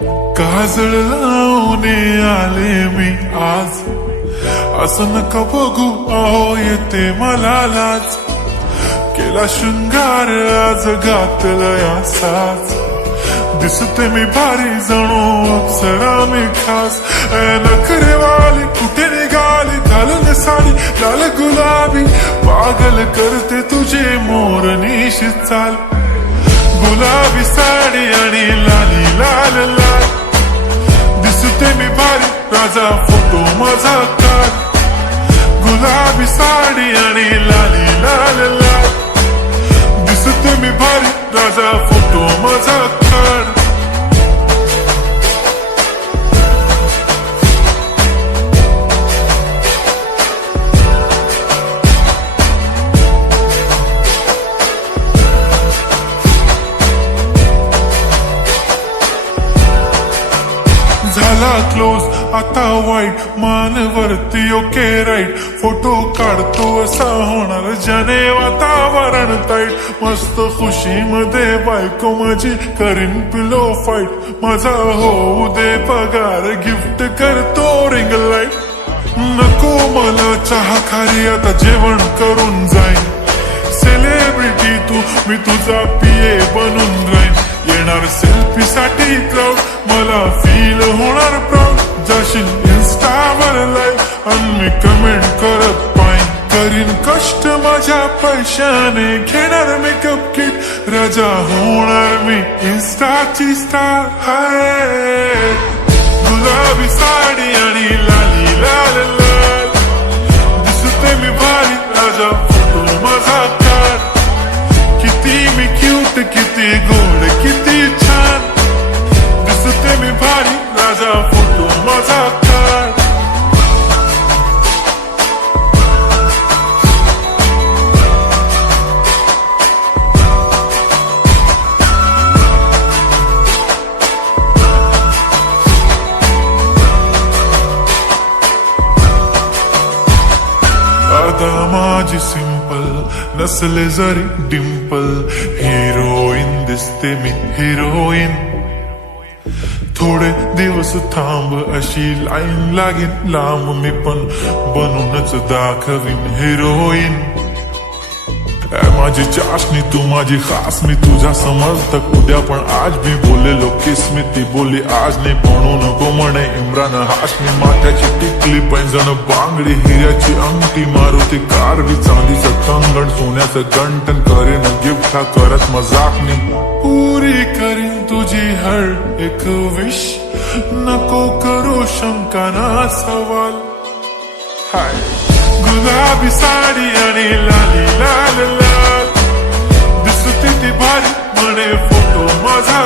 काजळ लावून आले मी आज, असं नका बघू अहो येते मला लाज. केला शृंगार आज घातला साज, दिसते मी भारी जणू अप्सरा मी खास. नखरेवाली कुठे निघाली घालून साडी लाल गुलाबी, पागल करते तुझे मोरनीश चाल. गुलाबी साडी आणि लाली लाल लाल, दिसते मी भारी राजा फोटो माझा काढ. गुलाबी साडी आणि लाली लाल लाल, दिसते मी भारी राजा फोटो माझा काढ. झाला क्लोज आता वाईट, मानवरती ओके राईट. फोटो काढतो असा होणार ज्याने वातावरण ताईट. मस्त खुशीमध्ये बायको माझी करीन पिलो फाईट. माझा होऊ दे पगार गिफ्ट करतो रिंग लाईट. नको मला चहा खारी आता जेवण करून जाईन. सेलिब्रिटी तू मी तुझा पिये बनून राहीन. येणार सेल्फी साठी क्राऊड मला फील होणार प्राऊड. जाशील इन्स्टावर लाईव्ह आणि मी कमेंट करत पाईन. करीन कष्ट माझ्या पैशाने घेणार मेकअप किट. राजा होणार मी इन्स्टाची स्टार. हाय गुलाबी साडी आणि लाली लाल लाल, दिसते मी भारी राजा फोटो माझा काढ. किती मी क्यूट किती गोड किती छान, दिसते मी भारी राजा फोटो माझा काढ. अदा माझी सिंपल नसले जरी डिंपल, हिरोईन दिसते मी हिरोईन. थोडे दिवस थांब अशी लाईन लागेल लांब, मी पण बनूनच दाखवीन हिरोईन. माझी चाशनी तू माझी खास, मी तुझ्या समर्थक उद्या पण आज मी बोललेलो किस मी. ती बोली आज नाही म्हणू नको म्हणे इम्रान हाशमी. माथ्याची टिकली पैंजण बांगडी हिऱ्याची अंगठी, मारुती कारवी चांदीचं कंगण सोन्याचं गंटन. करीन गिफ्ट हा करत मजाक मी. पुरी करीन तुझी हर एक विश, नको करू शंका ना सवाल. हाय गुलाबी साडी आणि लाली लाल लाल, दिसते ती भारी म्हणे फोटो माझा.